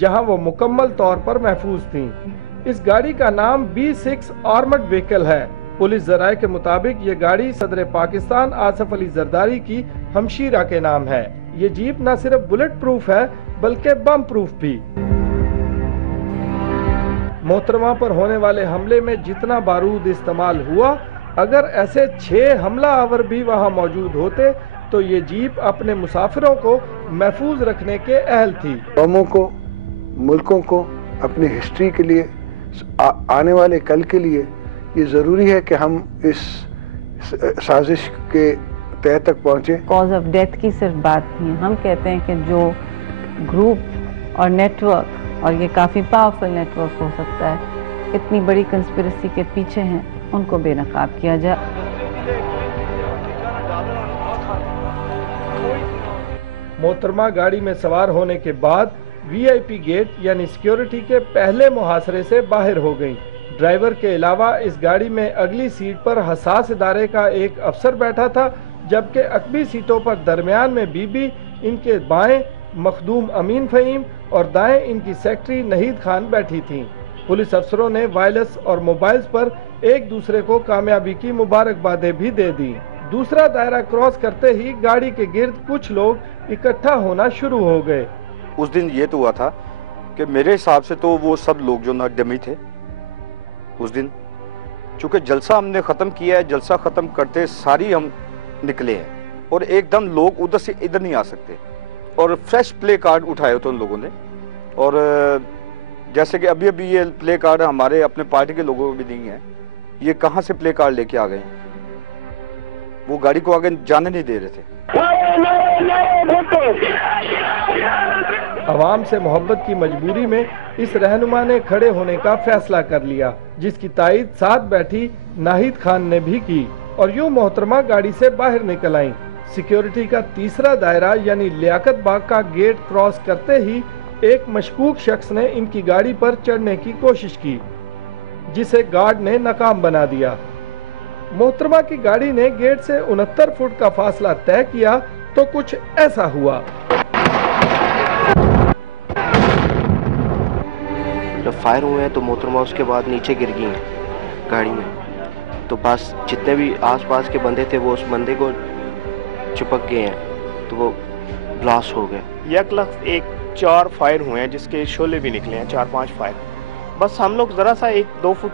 जहां वो मुकम्मल तौर पर महफूज थीं। इस गाड़ी का नाम B6 आर्मर्ड व्हीकल है। पुलिस जराये के मुताबिक ये गाड़ी सदर पाकिस्तान आसिफ अली जरदारी की हमशीरा के नाम है। ये जीप न सिर्फ बुलेट प्रूफ है बल्कि बम प्रूफ भी। मोहतरमा पर होने वाले हमले में जितना बारूद इस्तेमाल हुआ, अगर ऐसे 6 हमला आवर भी वहां मौजूद होते तो ये जीप अपने मुसाफिरों को महफूज रखने के अहल थी। कौमों को, मुल्कों को अपनी हिस्ट्री के लिए, आने वाले कल के लिए ये ज़रूरी है कि हम इस साजिश के तह तक पहुँचे। कॉज ऑफ डेथ की सिर्फ बात नहीं, हम कहते हैं कि जो ग्रुप और नेटवर्क, और ये काफ़ी पावरफुल नेटवर्क हो सकता है, इतनी बड़ी कंस्पिरेसी के पीछे हैं, उनको बेनकाब किया जाए। मोहतरमा गाड़ी में सवार होने के बाद VIP गेट यानी सिक्योरिटी के पहले मुहासरे से बाहर हो गई। ड्राइवर के अलावा इस गाड़ी में अगली सीट पर हसास इदारे का एक अफसर बैठा था, जबकि अकबी सीटों पर दरमियान में बीबी, इनके बाएं मखदूम अमीन फ़हीम और दाएं इनकी सेक्रेटरी नहीद खान बैठी थीं। पुलिस अफसरों ने वायरलेस और मोबाइल्स पर एक दूसरे को कामयाबी की मुबारकबादें भी दे दी। दूसरा दायरा क्रॉस करते ही गाड़ी के गिर्द कुछ लोग इकट्ठा होना शुरू हो गए। उस दिन ये तो हुआ था कि मेरे हिसाब से तो वो सब लोग जो डमी थे उस दिन, चूंकि जलसा हमने ख़त्म किया है, जलसा ख़त्म करते सारी हम निकले हैं और एकदम लोग उधर से इधर नहीं आ सकते, और फ्रेश प्ले कार्ड उठाए थे उन लोगों ने। और जैसे कि अभी अभी ये प्ले कार्ड हमारे अपने पार्टी के लोगों को भी नहीं है, ये कहाँ से प्ले कार्ड लेके आ गए, वो गाड़ी को आगे जाने नहीं दे रहे थे। अवाम से मोहब्बत की मजबूरी में इस रहनुमा ने खड़े होने का फैसला कर लिया, जिसकी तायद साथ बैठी नाहिद खान ने भी की, और यूं मोहतरमा गाड़ी से बाहर निकल आईं। सिक्योरिटी का तीसरा दायरा यानी लियाकत बाग का गेट क्रॉस करते ही एक मशकूक शख्स ने इनकी गाड़ी पर चढ़ने की कोशिश की, जिसे गार्ड ने नाकाम बना दिया। मोहतरमा की गाड़ी ने गेट से 69 फुट का फासला तय किया तो कुछ ऐसा हुआ। जब फायर हुए हैं तो मोहतरमा उसके बाद नीचे गिर गई हैं गाड़ी में, तो बस जितने भी आसपास के बंदे थे वो उस बंदे को चिपक गए हैं, तो वो ब्लास्ट हो गए। एक 4 फायर हुए हैं जिसके शोले भी निकले हैं, 4-5 फायर। बस हम लोग ज़रा सा 1-2 फुट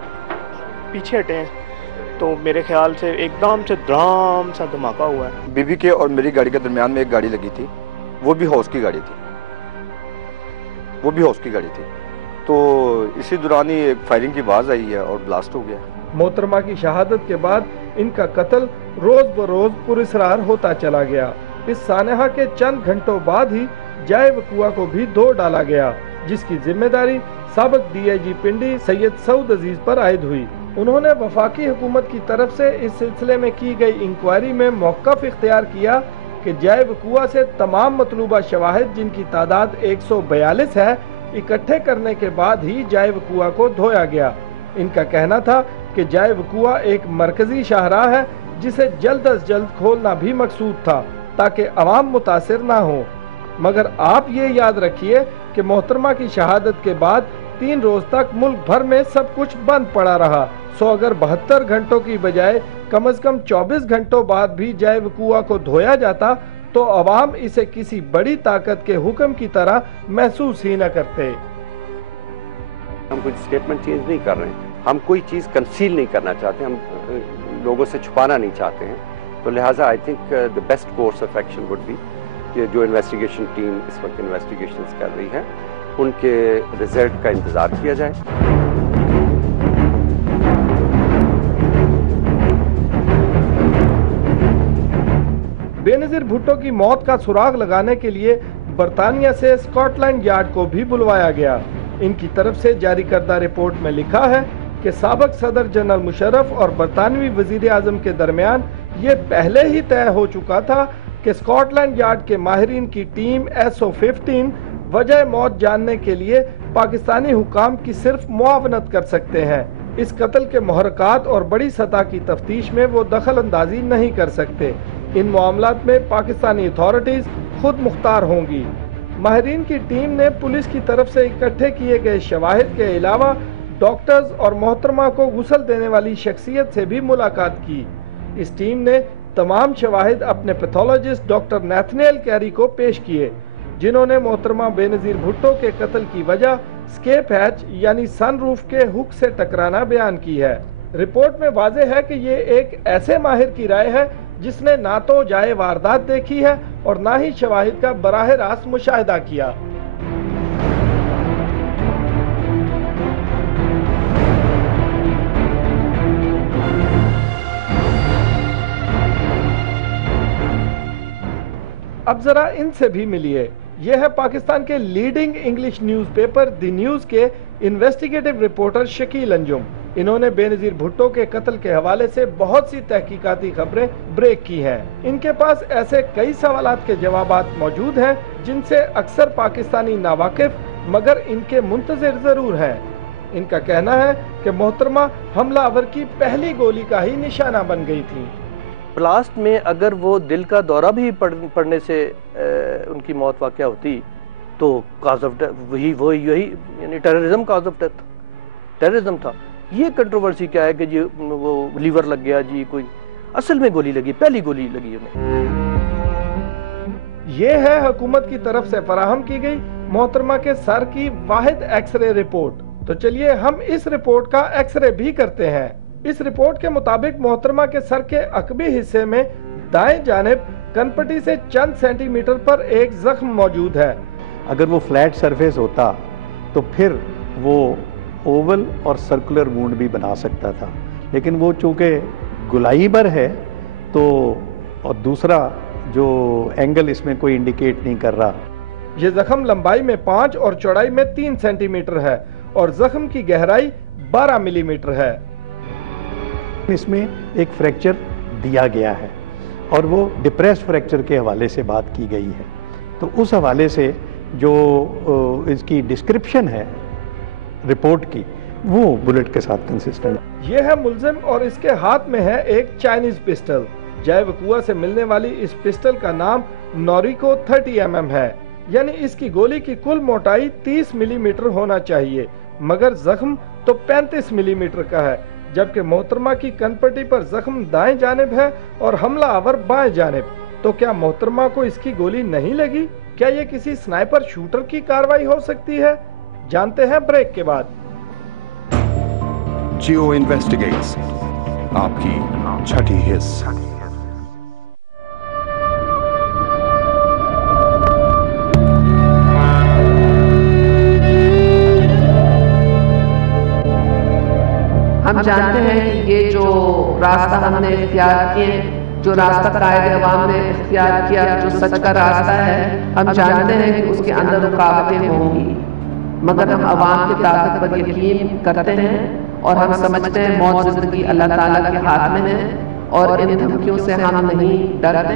पीछे हटे हैं तो मेरे ख्याल से एकदम से धड़ाम सा धमाका हुआ है। बीबी के और मेरी गाड़ी के दरमियान में एक गाड़ी लगी थी, वो भी हाउस की गाड़ी थी, तो इसी दौरान ही एक फायरिंग की आवाज़ आई है और ब्लास्ट हो गया। मोहतरमा की शहादत के बाद इनका कत्ल रोज बरोज पुरस्रार होता चला गया। इस सानहा के चंद घंटों बाद ही जाए वकुआ को भी धो डाला गया, जिसकी जिम्मेदारी साबिक DIG पिंडी सैयद सऊद अजीज पर आयद हुई। उन्होंने वफाकी हुकूमत की तरफ से इस सिलसिले में की गई इंक्वायरी में मौक़िफ़ इख्तियार किया कि जाए वकुआ से तमाम मतलूबा शवाहिद, जिनकी तादाद 142 है, इकट्ठे करने के बाद ही जाए वकुआ को धोया गया। इनका कहना था कि जाए वकुआ एक मरकजी शाहराह है जिसे जल्द अज जल्द खोलना भी मकसूद था ताकि अवाम मुतासिर ना हो। मगर आप ये याद रखिए कि मोहतरमा की शहादत के बाद 3 रोज तक मुल्क भर में सब कुछ बंद पड़ा रहा। सो अगर 72 घंटों की बजाय कम से कम 24 घंटों बाद भी जाए वकुआ को धोया जाता तो अवाम इसे किसी बड़ी ताकत के हुक्म की तरह महसूस ही न करते। हम कुछ स्टेटमेंट चेंज नहीं कर रहे हैं, हम कोई चीज़ कंसील नहीं करना चाहते, हम लोगों से छुपाना नहीं चाहते हैं। तो लिहाजा I think the best course of action would be कि जो इन्वेस्टिगेशन टीम इस वक्त इन्वेस्टिगेशंस कर रही है उनके रिजल्ट का इंतज़ार किया जाए। बेनज़ीर भुट्टो की मौत का सुराग लगाने के लिए बरतानिया से स्कॉटलैंड यार्ड को भी बुलवाया गया। इनकी तरफ से जारी करदा रिपोर्ट में लिखा है कि साबिक सदर जनरल मुशर्रफ और बरतानवी वजीर आजम के दरमियान ये पहले ही तय हो चुका था कि स्कॉटलैंड यार्ड के माहिरीन की टीम SO-15 वजह मौत जानने के लिए पाकिस्तानी हुकाम की सिर्फ मुआवनत कर सकते हैं। इस कत्ल के मुहर्रकात और बड़ी सतह की तफ्तीश में वो दखल अंदाजी नहीं कर सकते। इन मामलात में पाकिस्तानी अथॉरिटीज खुद मुख्तार होंगी। माहिरीन की टीम ने पुलिस की तरफ से इकट्ठे किए गए शवाहिद के अलावा डॉक्टर्स और मोहतरमा को गुस्ल देने वाली शख्सियत से भी मुलाकात की। इस टीम ने तमाम शवाहिद अपने पैथोलॉजिस्ट डॉक्टर नेथनियल कैरी को पेश किए, जिन्होंने मोहतरमा बेनजीर भुट्टो के कत्ल की वजह स्केप हैच यानी सनरूफ के हुक से टकराना बयान की है। रिपोर्ट में वाज़ेह है कि ये एक ऐसे माहिर की राय है जिसने ना तो जाए वारदात देखी है और ना ही शवाहिद का बराह रास्त मुशाहिदा किया। अब जरा इनसे भी मिलिए। यह है पाकिस्तान के leading English newspaper the news के इन्वेस्टिगेटिव रिपोर्टर शकील अंजुम। इन्होंने बेनजीर भुट्टो के कत्ल के हवाले से बहुत सी तहकीकाती खबरें ब्रेक की हैं। इनके पास ऐसे कई सवालात के जवाबात मौजूद हैं जिनसे अक्सर पाकिस्तानी नावाकिफ मगर इनके मुंतज़िर जरूर हैं। इनका कहना है कि मोहतरमा हमलावर की पहली गोली का ही निशाना बन गई थी। ब्लास्ट में अगर वो दिल का दौरा भी पड़ने से उनकी मौत वाक़या होती तो काज ऑफ डेथ यही यानी terrorism cause of death terrorism था। ये कंट्रोवर्सी क्या है कि जी वो लीवर लग गया जी, कोई असल में गोली लगी, पहली गोली लगी उन्हें। ये है हुकूमत की तरफ से फराहम की गई मोहतरमा के सर की वाहिद एक्सरे रिपोर्ट। तो चलिए हम इस रिपोर्ट का एक्सरे भी करते हैं। इस रिपोर्ट के मुताबिक मोहतरमा के सर के अकबी हिस्से में दाएं जानिब कनपट्टी से चंद सेंटीमीटर पर एक जख्म मौजूद है। अगर वो फ्लैट सरफेस होता तो फिर वो ओवल और सर्कुलर वुंड भी बना सकता था, लेकिन वो चूंकि गुलाइबर है तो और दूसरा जो एंगल इसमें कोई इंडिकेट नहीं कर रहा। ये जख्म लंबाई में 5 और चौड़ाई में 3 सेंटीमीटर है और जख्म की गहराई 12 मिलीमीटर है। इसमें एक फ्रैक्चर दिया गया है और वो डिप्रेस्ड फ्रैक्चर के हवाले से बात की गई है। तो उस हवाले से जो इसकी डिस्क्रिप्शन है रिपोर्ट की वो बुलेट के साथ कंसिस्टेंट है। ये है मुल्जिम और इसके हाथ में है एक चाइनीज पिस्टल। जैव कुआ से मिलने वाली इस पिस्टल का नाम नॉरिको 30 mm है, यानी इसकी गोली की कुल मोटाई 30 मिलीमीटर होना चाहिए, मगर जख्म तो 35 मिलीमीटर का है, जबकि मोहतरमा की कनपट्टी पर जख्म दाएं जानिब है और हमलावर बाएं जानिब। तो क्या मोहतरमा को इसकी गोली नहीं लगी? क्या ये किसी स्नाइपर शूटर की कार्रवाई हो सकती है? जानते हैं ब्रेक के बाद। जियो इन्वेस्टिगेट्स, आपकी छठी हिस्स। हम जानते हैं कि ये जो रास्ता हमने इख्तियार किए, जो रास्ता कायदे अवाम ने इख्तियार किया, जो सच का रास्ता है, हम जानते हैं कि उसके अंदर रुकावटें होंगी, मगर हम अवाम की ताकत पर यकीन करते हैं और हम समझते हैं मौत जिंदगी अल्लाह ताला के हाथ में है और इन धमकियों से हम नहीं डरते।